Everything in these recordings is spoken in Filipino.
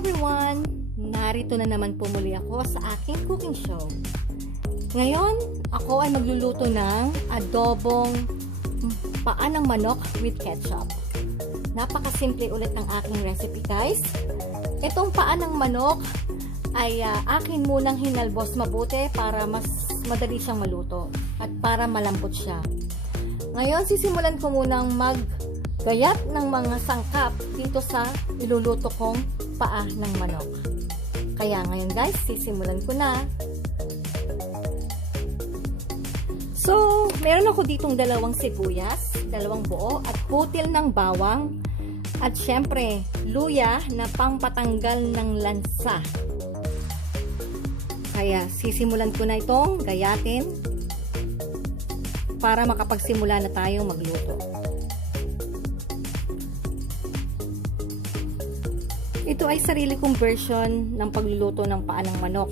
everyone! Narito na naman po muli ako sa aking cooking show. Ngayon, ako ay magluluto ng adobong paa ng manok with ketchup. Napakasimple ulit ng aking recipe guys. Itong paa ng manok ay uh, akin munang hinalbos mabuti para mas madali siyang maluto at para malambot siya. Ngayon, sisimulan ko munang mag gayat ng mga sangkap dito sa iluluto kong paa ng manok. Kaya ngayon guys, sisimulan ko na. So, meron ako ditong dalawang sibuyas, dalawang buo, at putil ng bawang, at syempre, luya na pangpatanggal ng lansa. Kaya, sisimulan ko na itong gayatin para makapagsimula na tayong magluto. Ito ay sarili kong version ng pagluluto ng paa ng manok.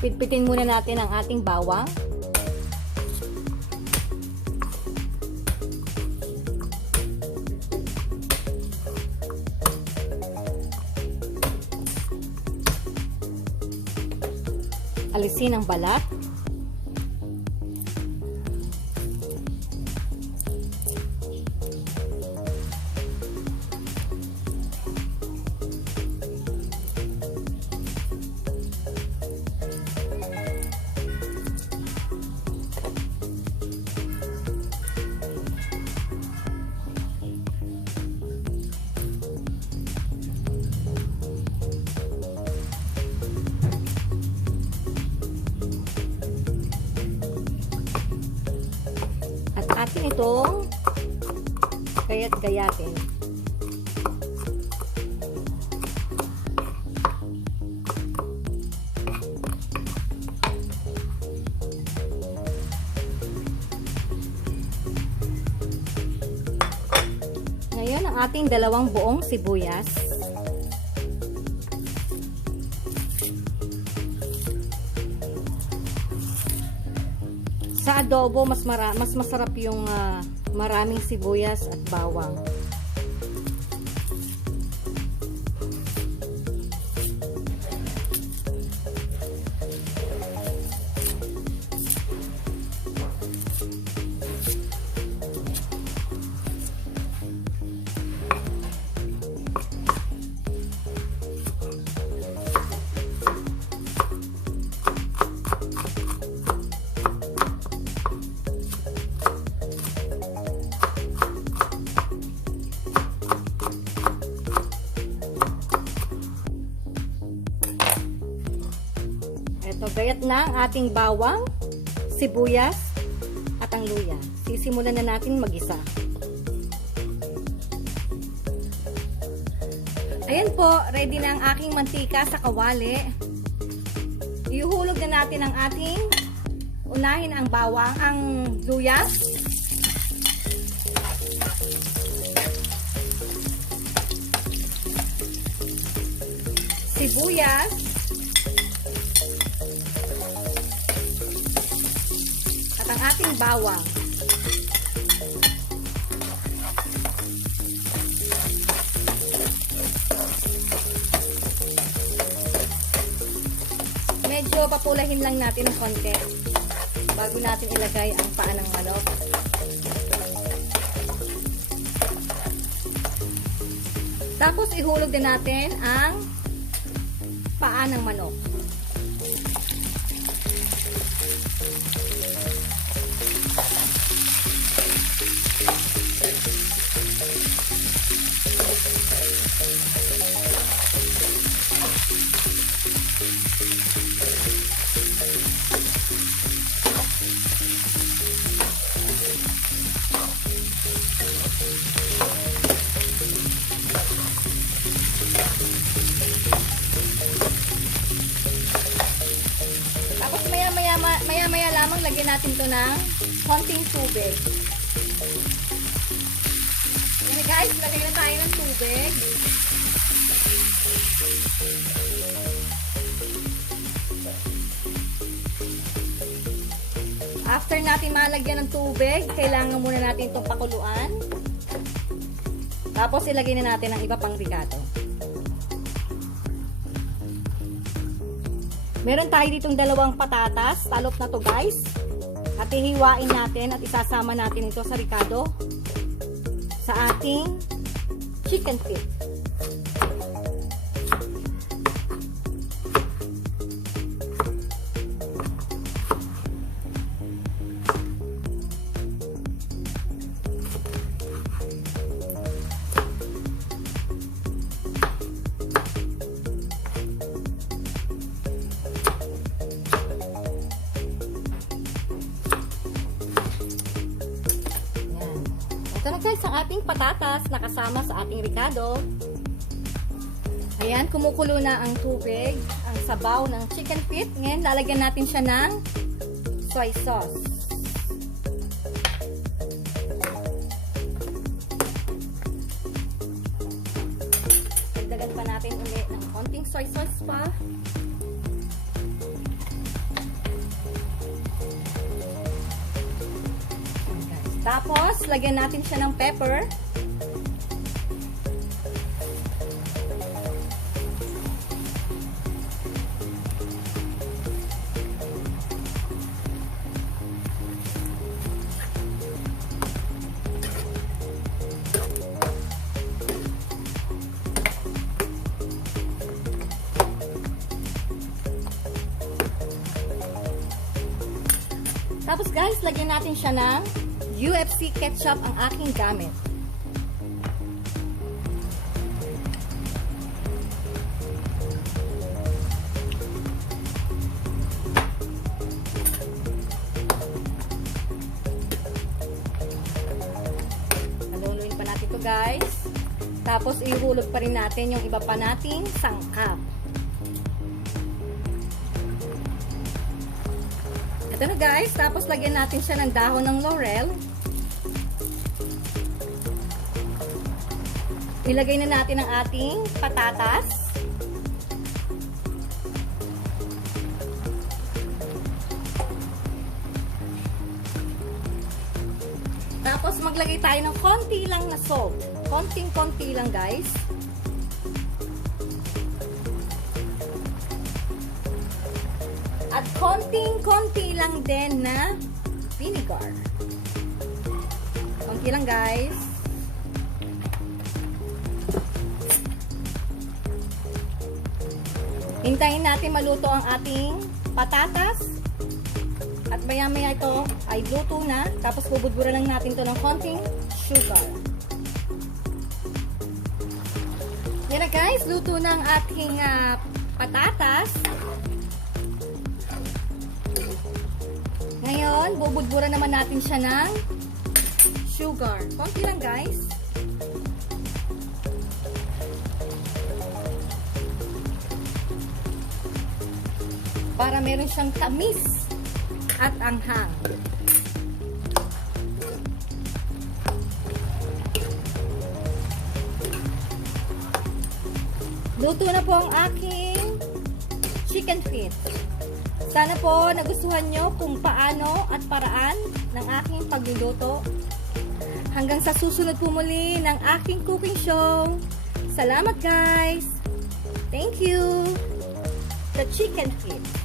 Pitpitin muna natin ang ating bawang. Alisin ang balat. At atin itong gayat-gayatin. Ngayon, ang ating dalawang buong sibuyas. Adobo, mas, mara mas masarap yung uh, maraming sibuyas at bawang. Ito, gayat na ang ating bawang, sibuyas, at ang luya. Sisimulan na natin magisa. Ayan po, ready na ang aking mantika sa kawali. Ihuhulog na natin ang ating unahin ang bawang, ang luya. Sibuyas. At ang ating bawang. Medyo papulahin lang natin ng konti bago natin ilagay ang paa ng manok. Tapos ihulog din natin ang paa ng manok. Maya-maya lamang lagyan natin to ng konting tubig. Okay guys, lagay na tayo ng tubig. After natin malagyan ng tubig, kailangan muna natin itong pakuluan. Tapos ilagay na natin ang iba pang rigato. Meron tayo ditong dalawang patatas, talop na to guys. At hihiwain natin at isasama natin ito sa ricado sa ating chicken feet. Ating patatas na kasama sa ating ricado. Ayan, kumukulo na ang tubig, ang sabaw ng chicken feet. Ngayon, lalagyan natin siya ng soy sauce. Dagdagan pa natin ulit ng konting soy sauce pa. Tapos, lagyan natin siya ng pepper. Tapos guys, lagyan natin siya ng UFC ketchup ang aking gamit. Haluluin pa natin to guys. Tapos ihulog pa rin natin yung iba pa nating sangkap. Ito na guys, tapos lagyan natin siya ng dahon ng laurel. Ilagay na natin ang ating patatas. Tapos maglagay tayo ng konti lang na salt. Konting-konti lang guys. At konting-konti lang din na vinegar. Konti lang guys. Hintayin natin maluto ang ating patatas. At maya-maya ito ay luto na. Tapos bubudburan lang natin to ng konting sugar. Yan na guys, luto na ang ating ah, patatas. Ngayon, bubudburan naman natin siya ng sugar. Konti lang guys. Para meron siyang tamis at anghang. Luto na po ang aking chicken feet. Sana po nagustuhan nyo kung paano at paraan ng aking pagluluto. Hanggang sa susunod po muli ng aking cooking show. Salamat guys! Thank you! The chicken feet.